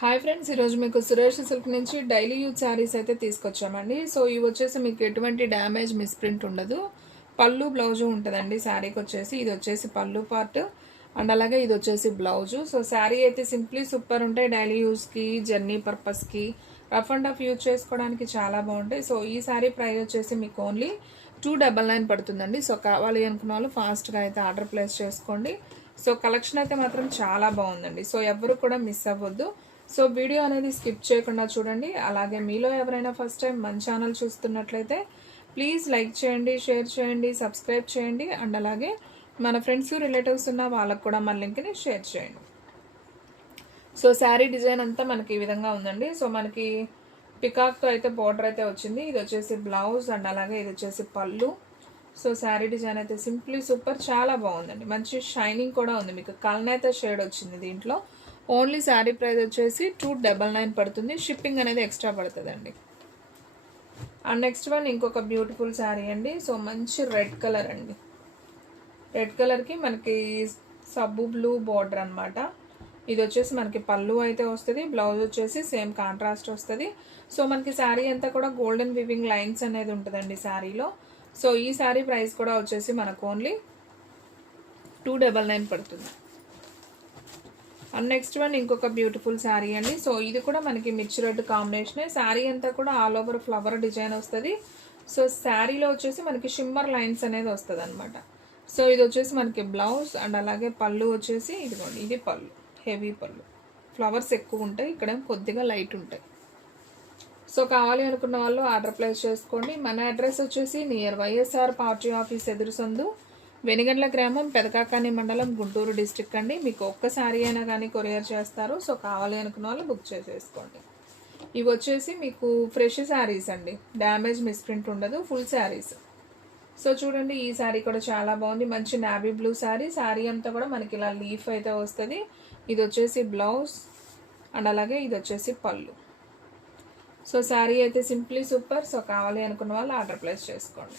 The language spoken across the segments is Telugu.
హాయ్ ఫ్రెండ్స్, ఈరోజు మీకు సురేష్ సిల్క్ నుంచి డైలీ యూజ్ శారీస్ అయితే తీసుకొచ్చామండి. సో ఇవి వచ్చేసి మీకు ఎటువంటి డ్యామేజ్ మిస్ప్రింట్ ఉండదు. పళ్ళు బ్లౌజు ఉంటుందండి శారీకి వచ్చేసి. ఇది వచ్చేసి పళ్ళు పార్ట్ అండ్ అలాగే ఇది వచ్చేసి బ్లౌజు. సో శారీ అయితే సింప్లీ సూపర్ ఉంటాయి. డైలీ యూస్కి, జర్నీ పర్పస్కి, రఫ్ అండ్ టఫ్ యూజ్ చేసుకోవడానికి చాలా బాగుంటాయి. సో ఈ శారీ ప్రైస్ వచ్చేసి మీకు ఓన్లీ 299 పడుతుందండి. సో కావాలి అనుకున్న వాళ్ళు ఫాస్ట్గా అయితే ఆర్డర్ ప్లేస్ చేసుకోండి. సో కలెక్షన్ అయితే మాత్రం చాలా బాగుందండి. సో ఎవరు కూడా మిస్ అవ్వద్దు. సో వీడియో అనేది స్కిప్ చేయకుండా చూడండి. అలాగే మీలో ఎవరైనా ఫస్ట్ టైం మన ఛానల్ చూస్తున్నట్లయితే ప్లీజ్ లైక్ చేయండి, షేర్ చేయండి, సబ్స్క్రైబ్ చేయండి అండ్ అలాగే మన ఫ్రెండ్స్ రిలేటివ్స్ ఉన్న వాళ్ళకు కూడా మన లింక్ని షేర్ చేయండి. సో శారీ డిజైన్ అంతా మనకి ఈ విధంగా ఉందండి. సో మనకి పికాక్తో అయితే బార్డర్ అయితే వచ్చింది. ఇది వచ్చేసి బ్లౌజ్ అండ్ అలాగే ఇది వచ్చేసి పళ్ళు. సో శారీ డిజైన్ అయితే సింప్లీ సూపర్, చాలా బాగుందండి. మంచి షైనింగ్ కూడా ఉంది. మీకు కల్నేత షేడ్ వచ్చింది దీంట్లో. ఓన్లీ శారీ ప్రైస్ వచ్చేసి 299 పడుతుంది. షిప్పింగ్ అనేది ఎక్స్ట్రా పడుతుందండి. అండ్ నెక్స్ట్ వన్ ఇంకొక బ్యూటిఫుల్ శారీ అండి. సో మంచి రెడ్ కలర్ అండి. రెడ్ కలర్కి మనకి సబ్బు బ్లూ బార్డర్ అనమాట. ఇది వచ్చేసి మనకి పళ్ళు అయితే వస్తుంది. బ్లౌజ్ వచ్చేసి సేమ్ కాంట్రాస్ట్ వస్తుంది. సో మనకి శారీ అంతా కూడా గోల్డెన్ వివింగ్ లైన్స్ అనేది ఉంటుందండి శారీలో. సో ఈ శారీ ప్రైస్ కూడా వచ్చేసి మనకు ఓన్లీ 299 పడుతుంది. అండ్ నెక్స్ట్ వన్ ఇంకొక బ్యూటిఫుల్ శారీ అండి. సో ఇది కూడా మనకి మిర్చి రెడ్ కాంబినేషన్. శారీ అంతా కూడా ఆల్ ఓవర్ ఫ్లవర్ డిజైన్ వస్తుంది. సో శారీలో వచ్చేసి మనకి షిమ్మర్ లైన్స్ అనేది వస్తుంది అనమాట. సో ఇది వచ్చేసి మనకి బ్లౌజ్ అండ్ అలాగే పళ్ళు వచ్చేసి ఇదిగోండి, ఇది పళ్ళు, హెవీ పళ్ళు. ఫ్లవర్స్ ఎక్కువ ఉంటాయి, ఇక్కడ కొద్దిగా లైట్ ఉంటాయి. సో కావాలి అనుకున్న వాళ్ళు ఆర్డర్ ప్లేస్ చేసుకోండి. మన అడ్రస్ వచ్చేసి నియర్ వైఎస్ఆర్ పార్టీ ఆఫీస్ ఎదురు సందు, వెనిగండ్ల గ్రామం, పెదకాకాని మండలం, గుంటూరు డిస్ట్రిక్ట్ అండి. మీకు ఒక్కసారి అయినా కానీ కొరియర్ చేస్తారు. సో కావాలి అనుకున్న వాళ్ళు బుక్ చేసేసుకోండి. ఇవి వచ్చేసి మీకు ఫ్రెష్ శారీస్ అండి, డ్యామేజ్ మిస్ప్రింట్ ఉండదు, ఫుల్ శారీస్. సో చూడండి, ఈ శారీ కూడా చాలా బాగుంది. మంచి నావీ బ్లూ శారీ. శారీ అంతా కూడా మనకి ఇలా లీఫ్ అయితే వస్తుంది. ఇది వచ్చేసి బ్లౌజ్ అండ్ అలాగే ఇది వచ్చేసి పళ్ళు. సో శారీ అయితే సింప్లీ సూపర్. సో కావాలి అనుకున్న వాళ్ళు ఆర్డర్ ప్లేస్ చేసుకోండి.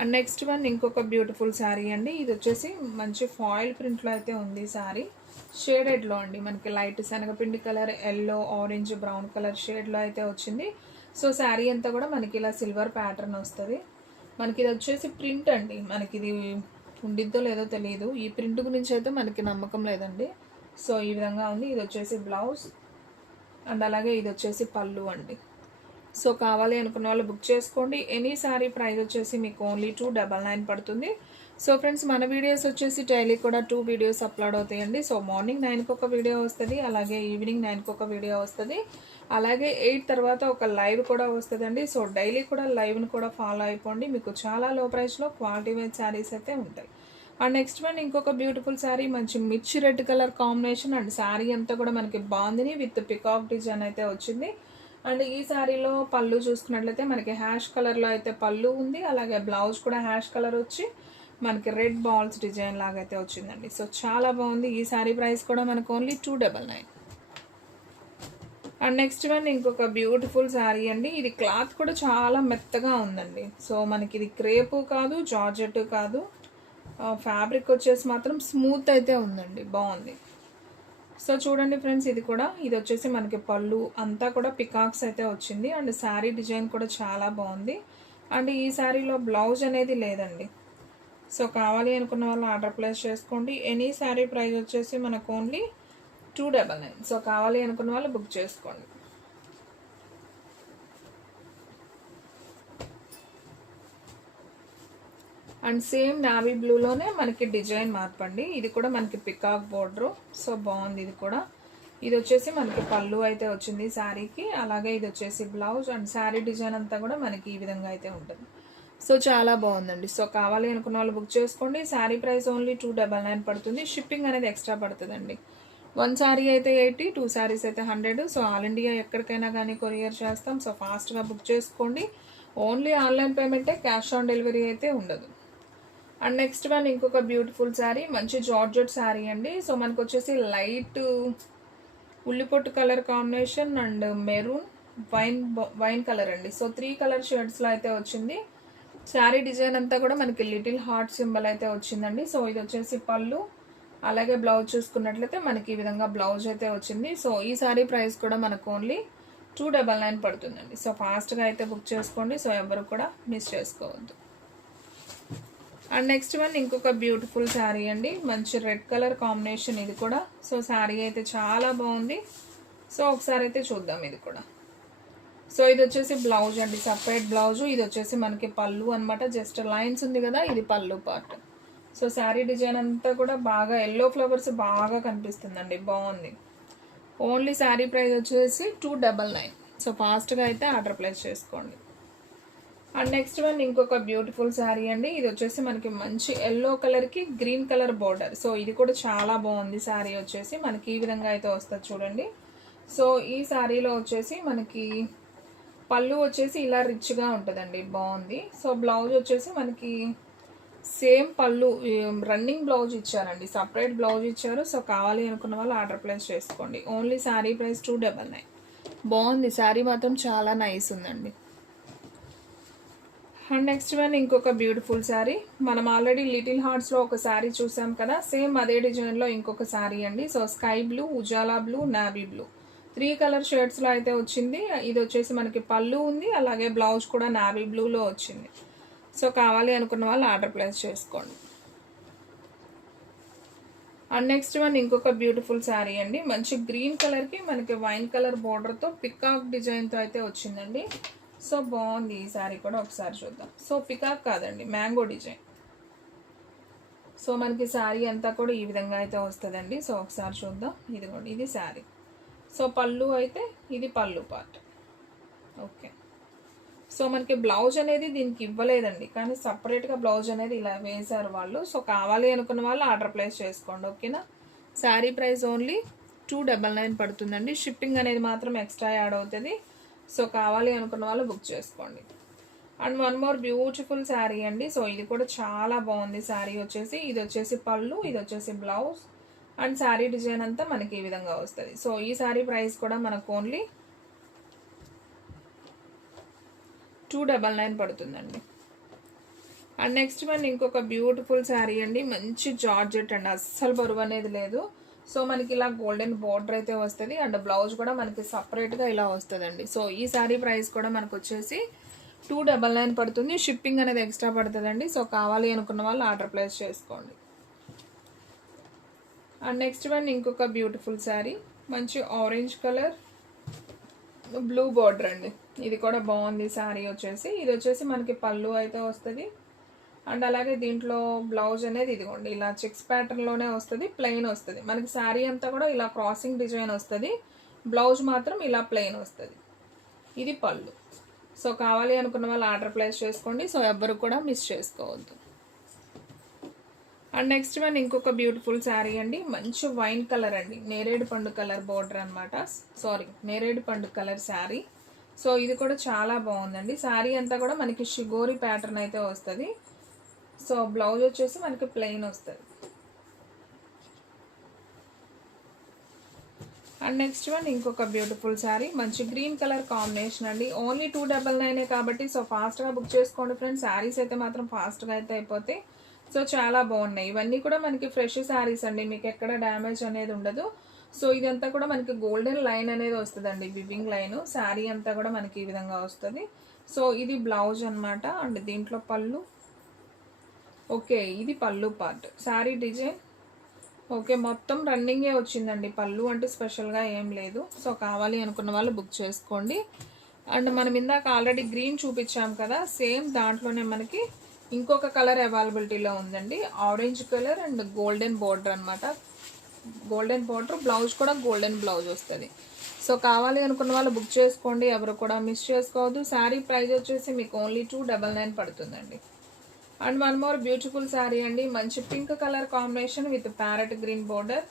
అండ్ నెక్స్ట్ వన్ ఇంకొక బ్యూటిఫుల్ శారీ అండి. ఇది వచ్చేసి మంచి ఫాయిల్ ప్రింట్లో అయితే ఉంది శారీ. షేడెడ్లో అండి, మనకి లైట్ శనగపిండి colour, yellow, orange, brown colour షేడ్లో అయితే వచ్చింది. సో శారీ అంతా కూడా మనకి ఇలా సిల్వర్ ప్యాటర్న్ వస్తుంది. మనకి ఇది వచ్చేసి ప్రింట్ అండి. మనకి ఇది ఉండిద్దో లేదో తెలియదు. ఈ ప్రింట్ గురించి అయితే మనకి నమ్మకం లేదండి. సో ఈ విధంగా ఉంది. ఇది వచ్చేసి బ్లౌజ్ అండ్ అలాగే ఇది వచ్చేసి పళ్ళు అండి. సో కావాలి అనుకున్న వాళ్ళు బుక్ చేసుకోండి. ఎనీ శారీ ప్రైస్ వచ్చేసి మీకు ఓన్లీ 299 పడుతుంది. సో ఫ్రెండ్స్, మన వీడియోస్ వచ్చేసి డైలీ కూడా 2 వీడియోస్ అప్లోడ్ అవుతాయండి. సో మార్నింగ్ 9కి ఒక వీడియో వస్తుంది, అలాగే ఈవినింగ్ 9కి ఒక వీడియో వస్తుంది, అలాగే 8 తర్వాత ఒక లైవ్ కూడా వస్తుందండి. సో డైలీ కూడా లైవ్ని కూడా ఫాలో అయిపోండి. మీకు చాలా లో ప్రైస్లో క్వాలిటీ వైజ్ శారీస్ అయితే ఉంటాయి. అండ్ నెక్స్ట్ వన్ ఇంకొక బ్యూటిఫుల్ శారీ, మంచి మిర్చి red colour combination and sari అంతా కూడా మనకి బాగుంది విత్ పికాక్ డిజైన్ అయితే వచ్చింది. అండ్ ఈ శారీలో పళ్ళు చూసుకున్నట్లయితే మనకి హ్యాష్ కలర్లో అయితే పళ్ళు ఉంది, అలాగే బ్లౌజ్ కూడా హ్యాష్ కలర్ వచ్చి మనకి రెడ్ బాల్స్ డిజైన్ లాగా అయితే వచ్చిందండి. సో చాలా బాగుంది. ఈ శారీ ప్రైస్ కూడా మనకు ఓన్లీ 299. అండ్ నెక్స్ట్ వన్ ఇంకొక బ్యూటిఫుల్ శారీ అండి. ఇది క్లాత్ కూడా చాలా మెత్తగా ఉందండి. సో మనకి ఇది క్రేపు కాదు, జార్జెట్ కాదు, ఫ్యాబ్రిక్ వచ్చేసి మాత్రం స్మూత్ అయితే ఉందండి, బాగుంది. సో చూడండి ఫ్రెండ్స్, ఇది వచ్చేసి మనకి పళ్ళు అంతా కూడా పికాక్స్ అయితే వచ్చింది అండ్ శారీ డిజైన్ కూడా చాలా బాగుంది. అండ్ ఈ శారీలో బ్లౌజ్ అనేది లేదండి. సో కావాలి అనుకున్న వాళ్ళు ఆర్డర్ ప్లేస్ చేసుకోండి. ఎనీ శారీ ప్రైస్ వచ్చేసి మనకు ఓన్లీ 299. సో కావాలి అనుకున్న వాళ్ళు బుక్ చేసుకోండి. అండ్ సేమ్ నావీ బ్లూలోనే మనకి డిజైన్ మార్పండి. ఇది కూడా మనకి పికాక్ బోర్డరు. సో బాగుంది ఇది కూడా. ఇది వచ్చేసి మనకి పళ్ళు అయితే వచ్చింది శారీకి, అలాగే ఇది వచ్చేసి బ్లౌజ్ అండ్ శారీ డిజైన్ అంతా కూడా మనకి ఈ విధంగా అయితే ఉంటుంది. సో చాలా బాగుందండి. సో కావాలి అనుకున్న వాళ్ళు బుక్ చేసుకోండి. శారీ ప్రైస్ ఓన్లీ 299 పడుతుంది. షిప్పింగ్ అనేది ఎక్స్ట్రా పడుతుందండి. 1 శారీ అయితే 80, 2 శారీస్ అయితే 100. సో ఆల్ ఇండియా ఎక్కడికైనా కానీ కొరియర్ చేస్తాం. సో ఫాస్ట్గా బుక్ చేసుకోండి. ఓన్లీ ఆన్లైన్ పేమెంటే, క్యాష్ ఆన్ డెలివరీ అయితే ఉండదు. అండ్ నెక్స్ట్ వన్ ఇంకొక బ్యూటిఫుల్ శారీ, మంచి జార్జెట్ శారీ అండి. సో మనకు వచ్చేసి లైట్ ఉల్లిపొట్టు colour combination and maroon wine colour అండి. సో 3 కలర్ షేడ్స్లో అయితే వచ్చింది. శారీ డిజైన్ అంతా కూడా మనకి లిటిల్ హార్ట్ సింబల్ అయితే వచ్చిందండి. సో ఇది వచ్చేసి పళ్ళు, అలాగే బ్లౌజ్ చూసుకున్నట్లయితే మనకి ఈ విధంగా బ్లౌజ్ అయితే వచ్చింది. సో ఈ శారీ ప్రైస్ కూడా మనకు ఓన్లీ 299 పడుతుందండి. సో ఫాస్ట్గా అయితే బుక్ చేసుకోండి. సో ఎవరు కూడా మిస్ చేసుకోవద్దు. అండ్ నెక్స్ట్ వన్ ఇంకొక బ్యూటిఫుల్ శారీ అండి, మంచి రెడ్ కలర్ కాంబినేషన్ ఇది కూడా. సో శారీ అయితే చాలా బాగుంది. సో ఒకసారి అయితే చూద్దాం ఇది కూడా. సో ఇది వచ్చేసి బ్లౌజ్ అండి, సపరేట్ బ్లౌజు. ఇది వచ్చేసి మనకి పళ్ళు అనమాట, జస్ట్ లైన్స్ ఉంది కదా, ఇది పళ్ళు పార్ట్. సో శారీ డిజైన్ అంతా కూడా బాగా ఎల్లో ఫ్లవర్స్ బాగా కనిపిస్తుందండి, బాగుంది. ఓన్లీ శారీ ప్రైస్ వచ్చేసి 299. సో ఫాస్ట్గా అయితే ఆర్డర్ ప్లేస్ చేసుకోండి. అండ్ నెక్స్ట్ వన్ ఇంకొక బ్యూటిఫుల్ శారీ అండి. ఇది వచ్చేసి మనకి మంచి ఎల్లో కలర్కి గ్రీన్ కలర్ బోర్డర్. సో ఇది కూడా చాలా బాగుంది. శారీ వచ్చేసి మనకి ఈ విధంగా అయితే వస్తుంది చూడండి. సో ఈ శారీలో వచ్చేసి మనకి పళ్ళు వచ్చేసి ఇలా రిచ్గా ఉంటుందండి, బాగుంది. సో బ్లౌజ్ వచ్చేసి మనకి సేమ్ పళ్ళు రన్నింగ్ బ్లౌజ్ ఇచ్చారండి, సపరేట్ బ్లౌజ్ ఇచ్చారు. సో కావాలి అనుకున్న వాళ్ళు ఆర్డర్ ప్లేస్ చేసుకోండి. Only sari price 299. బాగుంది, శారీ మాత్రం చాలా నైస్ ఉందండి. అండ్ నెక్స్ట్ వన్ ఇంకొక బ్యూటిఫుల్ శారీ. మనం ఆల్రెడీ లిటిల్ హార్ట్స్లో ఒక శారీ చూసాం కదా, సేమ్ అదే డిజైన్లో ఇంకొక శారీ అండి. So sky blue, Ujala blue, navy blue, 3 colour షేడ్స్లో అయితే వచ్చింది. ఇది వచ్చేసి మనకి పళ్ళు ఉంది, అలాగే బ్లౌజ్ కూడా నావీ బ్లూలో వచ్చింది. సో కావాలి అనుకున్న వాళ్ళు ఆర్డర్ ప్లేస్ చేసుకోండి. అండ్ నెక్స్ట్ వన్ ఇంకొక బ్యూటిఫుల్ శారీ అండి, మంచి గ్రీన్ కలర్కి మనకి వైన్ కలర్ బోర్డర్తో పికాక్ డిజైన్తో అయితే వచ్చిందండి. సో బాగుంది ఈ శారీ కూడా, ఒకసారి చూద్దాం. సో పికాక్ కాదండి, మ్యాంగో డిజైన్. సో మనకి శారీ అంతా కూడా ఈ విధంగా అయితే వస్తుందండి. సో ఒకసారి చూద్దాం. ఇదిగోండి, ఇది శారీ. సో పళ్ళు అయితే ఇది పళ్ళు పార్ట్. ఓకే. సో మనకి బ్లౌజ్ అనేది దీనికి ఇవ్వలేదండి, కానీ సపరేట్గా బ్లౌజ్ అనేది ఇలా వేశారు వాళ్ళు. సో కావాలి అనుకున్న వాళ్ళు ఆర్డర్ ప్లేస్ చేసుకోండి, ఓకేనా. శారీ ప్రైస్ ఓన్లీ 299 పడుతుందండి. షిప్పింగ్ అనేది మాత్రం ఎక్స్ట్రా యాడ్ అవుతుంది. సో కావాలి అనుకున్న వాళ్ళు బుక్ చేసుకోండి. And one more beautiful sari అండి. సో ఇది కూడా చాలా బాగుంది. శారీ వచ్చేసి ఇది వచ్చేసి పళ్ళు, ఇది వచ్చేసి బ్లౌజ్, అండ్ శారీ డిజైన్ అంతా మనకి ఈ విధంగా వస్తుంది. సో ఈ శారీ ప్రైస్ కూడా మనకు ఓన్లీ 299 పడుతుందండి. అండ్ నెక్స్ట్ వన్ ఇంకొక బ్యూటిఫుల్ శారీ అండి, మంచి జార్జెట్ అండి, అస్సలు బరువు అనేది లేదు. సో మనకి ఇలా గోల్డెన్ బోర్డర్ అయితే వస్తుంది, అండ్ బ్లౌజ్ కూడా మనకి సపరేట్గా ఇలా వస్తుందండి. సో ఈ శారీ ప్రైస్ కూడా మనకు వచ్చేసి 299 పడుతుంది. షిప్పింగ్ అనేది ఎక్స్ట్రా పడుతుందండి. సో కావాలి అనుకున్న వాళ్ళు ఆర్డర్ ప్లేస్ చేసుకోండి. అండ్ నెక్స్ట్ వన్ ఇంకొక బ్యూటిఫుల్ శారీ, మంచి ఆరెంజ్ కలర్ బ్లూ బోర్డర్ అండి. ఇది కూడా బాగుంది శారీ వచ్చేసి. ఇది వచ్చేసి మనకి పళ్ళు అయితే వస్తుంది, అండ్ అలాగే దీంట్లో బ్లౌజ్ అనేది ఇదిగోండి ఇలా చెక్స్ ప్యాటర్న్లోనే వస్తుంది, ప్లెయిన్ వస్తుంది. మనకి శారీ అంతా కూడా ఇలా క్రాసింగ్ డిజైన్ వస్తుంది, బ్లౌజ్ మాత్రం ఇలా ప్లెయిన్ వస్తుంది. ఇది పళ్ళు. సో కావాలి అనుకున్న వాళ్ళు ఆర్డర్ ప్లేస్ చేసుకోండి. సో ఎవ్వరు కూడా మిస్ చేసుకోవద్దు. అండ్ నెక్స్ట్ వన్ ఇంకొక బ్యూటిఫుల్ శారీ అండి, మంచి వైన్ కలర్ అండి, నేరేడు పండు కలర్ బోర్డర్ అనమాట. సారీ, నేరేడు పండు కలర్ శారీ. సో ఇది కూడా చాలా బాగుందండి. శారీ అంతా కూడా మనకి షిగోరి ప్యాటర్న్ అయితే వస్తుంది. సో బ్లౌజ్ వచ్చేసి మనకి ప్లెయిన్ వస్తుంది. అండ్ నెక్స్ట్ వన్ ఇంకొక బ్యూటిఫుల్ శారీ, మంచి గ్రీన్ కలర్ కాంబినేషన్ అండి. ఓన్లీ 299 కాబట్టి సో ఫాస్ట్గా బుక్ చేసుకోండి ఫ్రెండ్స్. శారీస్ అయితే మాత్రం ఫాస్ట్గా అయితే అయిపోతాయి. సో చాలా బాగున్నాయి. ఇవన్నీ కూడా మనకి ఫ్రెష్ శారీస్ అండి, మీకు ఎక్కడ డ్యామేజ్ అనేది ఉండదు. సో ఇదంతా కూడా మనకి గోల్డెన్ లైన్ అనేది వస్తుందండి, వివింగ్ లైన్. శారీ అంతా కూడా మనకి ఈ విధంగా వస్తుంది. సో ఇది బ్లౌజ్ అనమాట, అండ్ దీంట్లో పళ్ళు. ఓకే, ఇది పళ్ళు పార్ట్. శారీ డిజైన్ ఓకే, మొత్తం రన్నింగే వచ్చిందండి. పళ్ళు అంటే స్పెషల్గా ఏం లేదు. సో కావాలి అనుకున్న వాళ్ళు బుక్ చేసుకోండి. అండ్ మనం ఇందాక ఆల్రెడీ గ్రీన్ చూపించాం కదా, సేమ్ దాంట్లోనే మనకి ఇంకొక కలర్ అవైలబిలిటీలో ఉందండి, orange colour and golden border అనమాట. గోల్డెన్ బోర్డర్, బ్లౌజ్ కూడా గోల్డెన్ బ్లౌజ్ వస్తుంది. సో కావాలి అనుకున్న వాళ్ళు బుక్ చేసుకోండి, ఎవరు కూడా మిస్ చేసుకోవద్దు. శారీ ప్రైస్ వచ్చేసి మీకు ఓన్లీ 299 పడుతుందండి. And one more beautiful sari అండి, మంచి pink colour combination with parrot green border.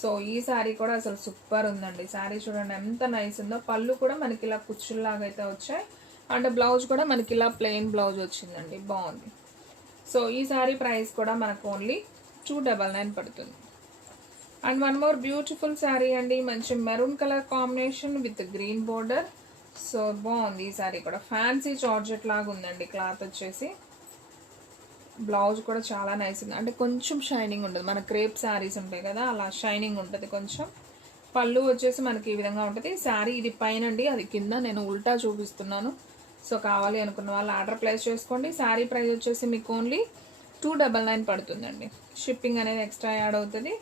So ఈ శారీ కూడా అసలు సూపర్ ఉందండి. శారీ చూడండి ఎంత నైస్ ఉందో. పళ్ళు కూడా మనకి ఇలా కుచ్చుల్లాగా అయితే వచ్చాయి, అండ్ బ్లౌజ్ కూడా మనకి ఇలా ప్లెయిన్ బ్లౌజ్ వచ్చిందండి, బాగుంది. సో ఈ శారీ ప్రైస్ కూడా మనకు ఓన్లీ 299 పడుతుంది. And one more beautiful sari అండి, మంచి maroon colour combination with green border. So బాగుంది ఈ శారీ కూడా, ఫ్యాన్సీ జార్జెట్ లాగా ఉందండి క్లాత్ వచ్చేసి. బ్లౌజ్ కూడా చాలా నైస్ ఉంది, అంటే కొంచెం షైనింగ్ ఉంటుంది, మన క్రేప్ శారీస్ ఉంటాయి కదా అలా షైనింగ్ ఉంటుంది కొంచెం. పళ్ళు వచ్చేసి మనకి ఈ విధంగా ఉంటుంది. శారీ ఇది పైన అండి, అది కింద, నేను ఉల్టా చూపిస్తున్నాను. సో కావాలి అనుకున్న వాళ్ళు ఆర్డర్ ప్లేస్ చేసుకోండి. శారీ ప్రైస్ వచ్చేసి మీకు ఓన్లీ 299 పడుతుందండి. షిప్పింగ్ అనేది ఎక్స్ట్రా యాడ్ అవుతుంది.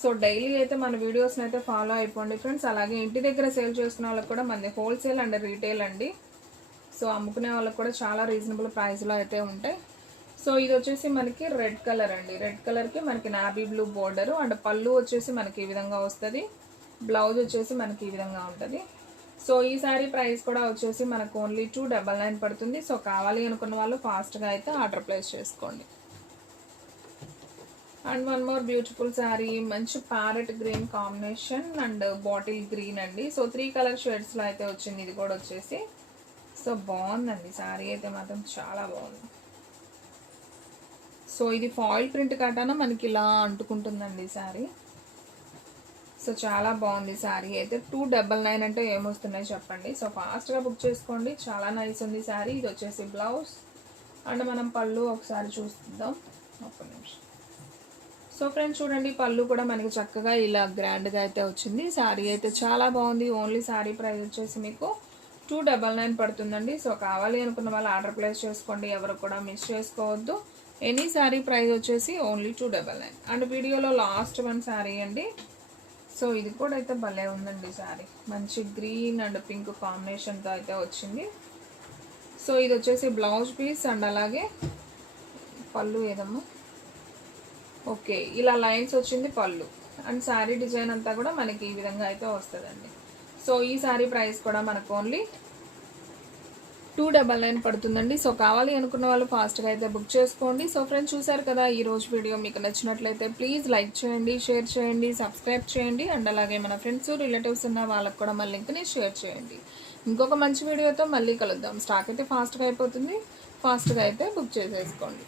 సో డైలీ అయితే మన వీడియోస్ని అయితే ఫాలో అయిపోండి ఫ్రెండ్స్. అలాగే ఇంటి దగ్గర సేల్ చేసుకునే వాళ్ళకి కూడా మనది హోల్సేల్ అండ్ రీటైల్ అండి. సో అమ్ముకునే వాళ్ళకి కూడా చాలా రీజనబుల్ ప్రైస్లో అయితే ఉంటాయి. సో ఇది వచ్చేసి మనకి రెడ్ కలర్ అండి. రెడ్ కలర్కి మనకి నావీ బ్లూ బోర్డరు అండ్ పళ్ళు వచ్చేసి మనకి ఈ విధంగా వస్తుంది. బ్లౌజ్ వచ్చేసి మనకి ఈ విధంగా ఉంటుంది. సో ఈ శారీ ప్రైస్ కూడా వచ్చేసి మనకు ఓన్లీ 299 పడుతుంది. సో కావాలి అనుకున్న వాళ్ళు ఫాస్ట్గా అయితే ఆర్డర్ ప్లేస్ చేసుకోండి. And one more beautiful sari, మంచి parrot green combination and bottle green అండి. సో 3 కలర్ షేడ్స్లో అయితే వచ్చింది ఇది కూడా వచ్చేసి. సో బాగుందండి శారీ అయితే మాత్రం చాలా బాగుంది. సో ఇది ఫాయిల్ ప్రింట్ కట్టాన మనకి ఇలా అంటుకుంటుందండి శారీ. సో చాలా బాగుంది శారీ అయితే. 299 అంటే ఏమొస్తున్నాయి చెప్పండి. సో ఫాస్ట్గా బుక్ చేసుకోండి, చాలా నైస్ ఉంది శారీ. ఇది వచ్చేసి బ్లౌజ్ అండ్ మనం పళ్ళు ఒకసారి చూద్దాం ఒక్క నిమిషం. సో ఫ్రెండ్స్ చూడండి, పళ్ళు కూడా మనకి చక్కగా ఇలా గ్రాండ్గా అయితే వచ్చింది. శారీ అయితే చాలా బాగుంది. ఓన్లీ శారీ ప్రైస్ వచ్చేసి మీకు 299 పడుతుందండి. సో కావాలి అనుకున్న వాళ్ళు ఆర్డర్ ప్లేస్ చేసుకోండి, ఎవరు కూడా మిస్ చేసుకోవద్దు. ఎనీ శారీ ప్రైస్ వచ్చేసి ఓన్లీ 299. అండ్ వీడియోలో లాస్ట్ వన్ శారీ అండి. సో ఇది కూడా అయితే భలే ఉందండి శారీ, మంచి గ్రీన్ అండ్ పింక్ కాంబినేషన్తో అయితే వచ్చింది. సో ఇది వచ్చేసి బ్లౌజ్ పీస్ అండ్ అలాగే పళ్ళు ఏదమ్మా, ఓకే ఇలా లైన్స్ వచ్చింది పళ్ళు. అండ్ శారీ డిజైన్ అంతా కూడా మనకి ఈ విధంగా అయితే వస్తుందండి. సో ఈ శారీ ప్రైస్ కూడా మనకు ఓన్లీ 299 పడుతుందండి. సో కావాలి అనుకున్న వాళ్ళు ఫాస్ట్గా అయితే బుక్ చేసుకోండి. సో ఫ్రెండ్స్ చూసారు కదా ఈ రోజు వీడియో, మీకు నచ్చినట్లయితే ప్లీజ్ లైక్ చేయండి, షేర్ చేయండి, సబ్స్క్రైబ్ చేయండి. అండ్ అలాగే మన ఫ్రెండ్స్ రిలేటివ్స్ ఉన్న వాళ్ళకి కూడా మన లింక్ని షేర్ చేయండి. ఇంకొక మంచి వీడియోతో మళ్ళీ కలుద్దాం. స్టాక్ అయితే ఫాస్ట్గా అయిపోతుంది, ఫాస్ట్గా అయితే బుక్ చేసేసుకోండి.